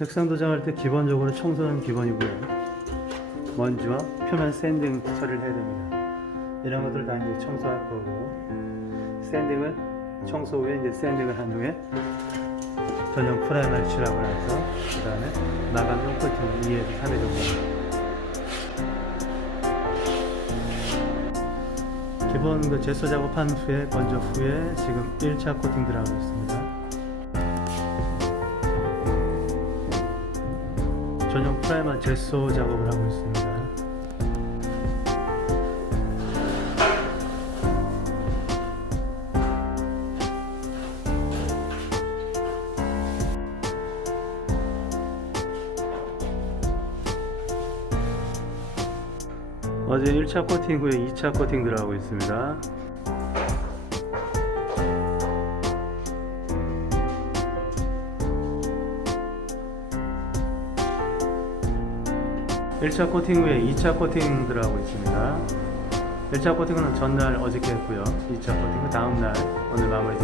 색상 도장할 때 기본적으로 청소는 기본이고요. 먼지와 표면 샌딩 처리를 해야 됩니다. 이런 것들 다 이제 청소할 거고 샌딩을 청소 후에 이제 샌딩을 한 후에 전용 프라이머를 칠하고 나서 그 다음에 마감용 코팅을 2에서 3회 정도 기본 그 제소 작업한 후에 건조 후에 지금 1차 코팅 들어가고 있습니다. 전용 프라이머 제소 작업을 하고 있습니다. 어제 1차 코팅 후에 2차 코팅 들어가고 있습니다. 일차 코팅 후에 2차 코팅 들어가고 있습니다. 1차 코팅은 전날 어저께 했고요. 2차 코팅은 다음날 오늘 마무리.